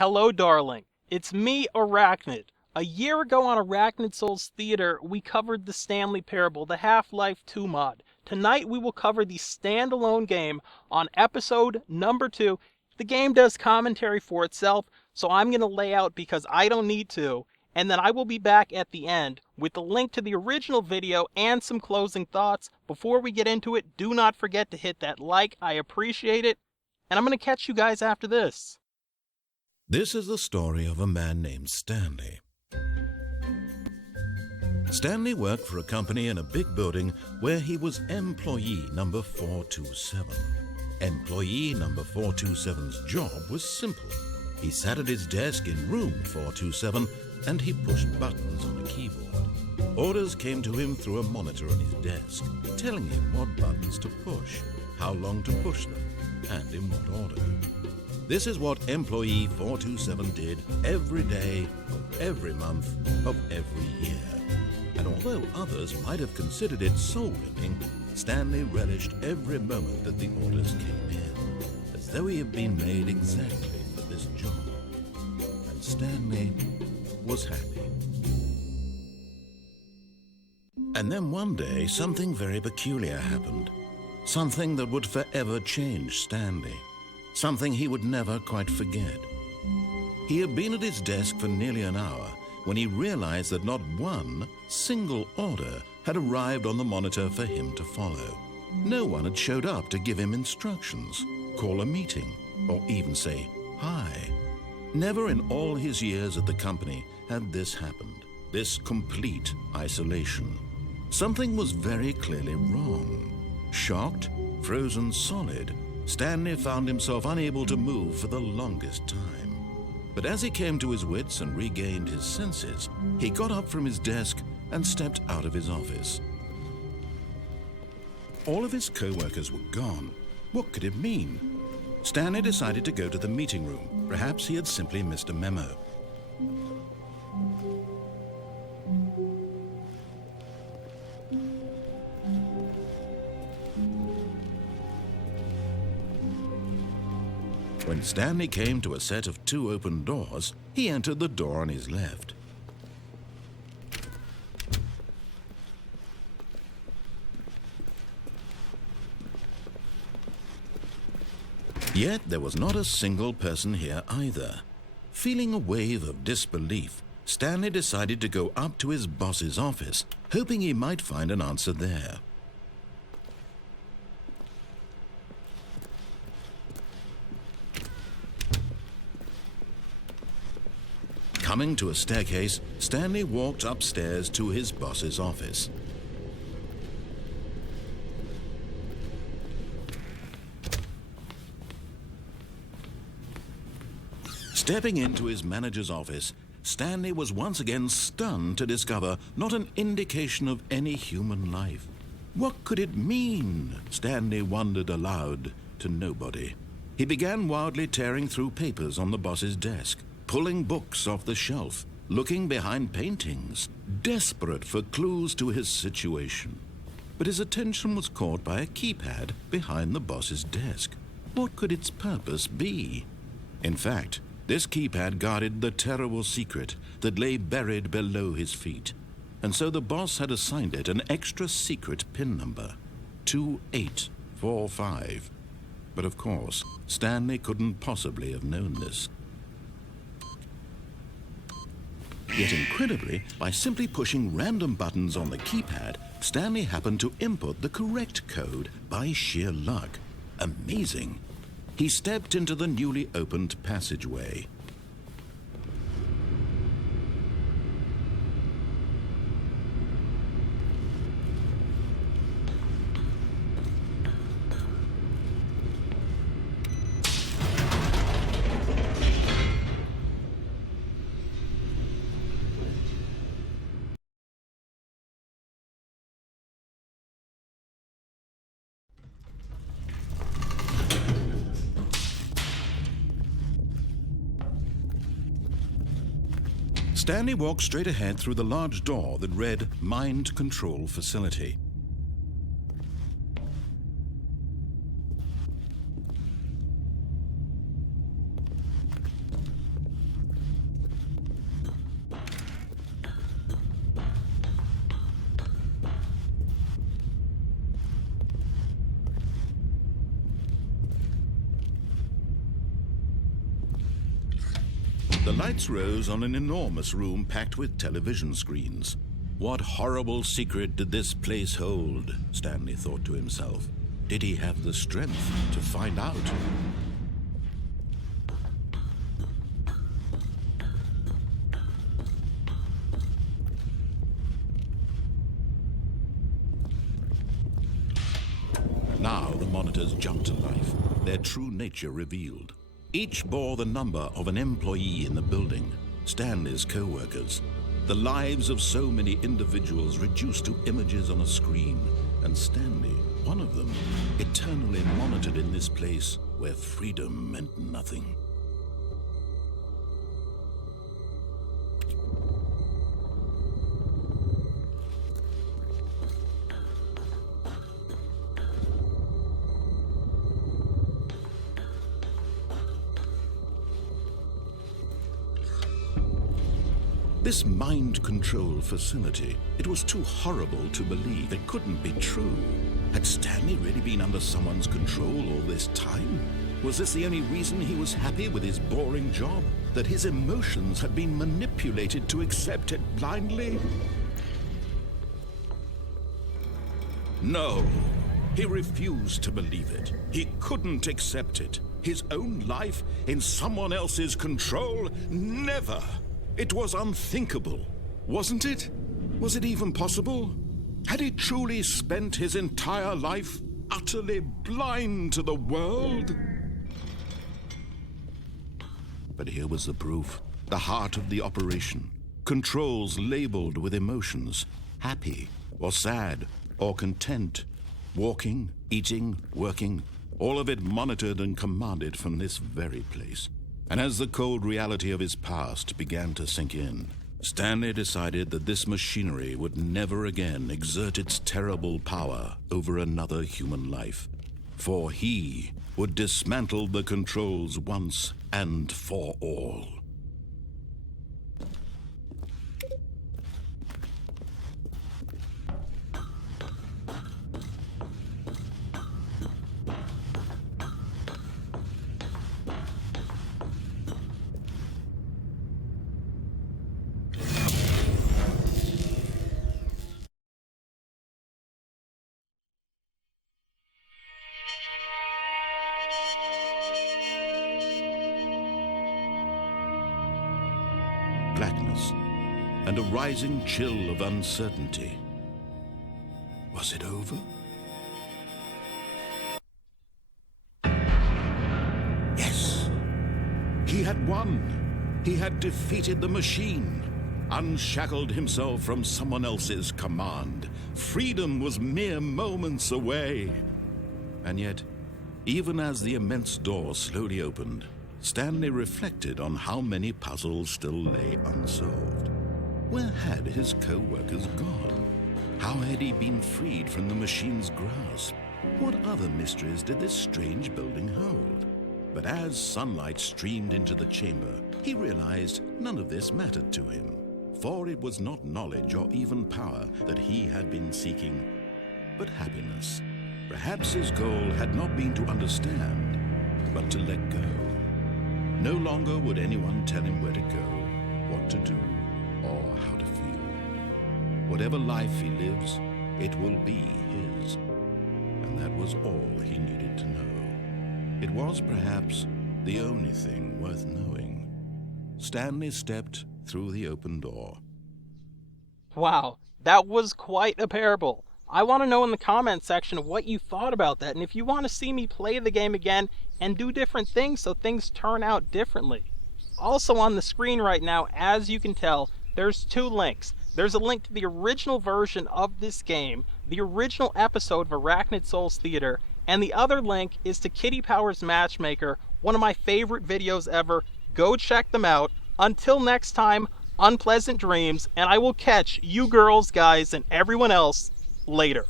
Hello, darling. It's me, Arachnid. A year ago on ArachnidSoul's Theater, we covered the Stanley Parable, the Half-Life 2 mod. Tonight we will cover the standalone game on episode number 2. The game does commentary for itself, so I'm going to lay out because I don't need to, and then I will be back at the end with the link to the original video and some closing thoughts. Before we get into it, do not forget to hit that like, I appreciate it, and I'm going to catch you guys after this. This is the story of a man named Stanley. Stanley worked for a company in a big building where he was employee number 427. Employee number 427's job was simple. He sat at his desk in room 427 and he pushed buttons on a keyboard. Orders came to him through a monitor on his desk, telling him what buttons to push, how long to push them, and in what order. This is what employee 427 did every day of every month of every year. And although others might have considered it soul-winning, Stanley relished every moment that the orders came in, as though he had been made exactly for this job. And Stanley was happy. And then one day, something very peculiar happened. Something that would forever change Stanley. Something he would never quite forget. He had been at his desk for nearly an hour when he realized that not one single order had arrived on the monitor for him to follow. No one had showed up to give him instructions, call a meeting, or even say hi. Never in all his years at the company had this happened, this complete isolation. Something was very clearly wrong. Shocked, frozen solid, Stanley found himself unable to move for the longest time. But as he came to his wits and regained his senses, he got up from his desk and stepped out of his office. All of his co-workers were gone. What could it mean? Stanley decided to go to the meeting room. Perhaps he had simply missed a memo. When Stanley came to a set of 2 open doors, he entered the door on his left. Yet there was not a single person here either. Feeling a wave of disbelief, Stanley decided to go up to his boss's office, hoping he might find an answer there. Coming to a staircase, Stanley walked upstairs to his boss's office. Stepping into his manager's office, Stanley was once again stunned to discover not an indication of any human life. What could it mean? Stanley wondered aloud to nobody. He began wildly tearing through papers on the boss's desk, pulling books off the shelf, looking behind paintings, desperate for clues to his situation. But his attention was caught by a keypad behind the boss's desk. What could its purpose be? In fact, this keypad guarded the terrible secret that lay buried below his feet, and so the boss had assigned it an extra secret PIN number, 2845. But of course, Stanley couldn't possibly have known this. Yet incredibly, by simply pushing random buttons on the keypad, Stanley happened to input the correct code by sheer luck. Amazing. He stepped into the newly opened passageway. Stanley walked straight ahead through the large door that read Mind Control Facility. The lights rose on an enormous room packed with television screens. What horrible secret did this place hold? Stanley thought to himself. Did he have the strength to find out? Now the monitors jumped to life, their true nature revealed. Each bore the number of an employee in the building, Stanley's co-workers. The lives of so many individuals reduced to images on a screen, and Stanley, one of them, eternally monitored in this place where freedom meant nothing. This mind control facility, it was too horrible to believe. It couldn't be true. Had Stanley really been under someone's control all this time? Was this the only reason he was happy with his boring job? That his emotions had been manipulated to accept it blindly? No, he refused to believe it. He couldn't accept it. His own life in someone else's control? Never! It was unthinkable, wasn't it? Was it even possible? Had he truly spent his entire life utterly blind to the world? But here was the proof, the heart of the operation. Controls labeled with emotions, happy or sad or content, walking, eating, working, all of it monitored and commanded from this very place. And as the cold reality of his past began to sink in, Stanley decided that this machinery would never again exert its terrible power over another human life. For he would dismantle the controls once and for all. Blackness and a rising chill of uncertainty. Was it over? Yes! He had won! He had defeated the machine, unshackled himself from someone else's command. Freedom was mere moments away. And yet, even as the immense door slowly opened, Stanley reflected on how many puzzles still lay unsolved. Where had his co-workers gone? How had he been freed from the machine's grasp? What other mysteries did this strange building hold? But as sunlight streamed into the chamber, he realized none of this mattered to him, for it was not knowledge or even power that he had been seeking, but happiness. Perhaps his goal had not been to understand, but to let go. No longer would anyone tell him where to go, what to do, or how to feel. Whatever life he lives, it will be his. And that was all he needed to know. It was perhaps the only thing worth knowing. Stanley stepped through the open door. Wow, that was quite a parable. I want to know in the comments section what you thought about that, and if you want to see me play the game again and do different things so things turn out differently. Also on the screen right now, as you can tell, there's two links. There's a link to the original version of this game, the original episode of ArachnidSoul's Theater, and the other link is to Kitty Powers Matchmaker, one of my favorite videos ever. Go check them out. Until next time, unpleasant dreams, and I will catch you girls, guys, and everyone else later.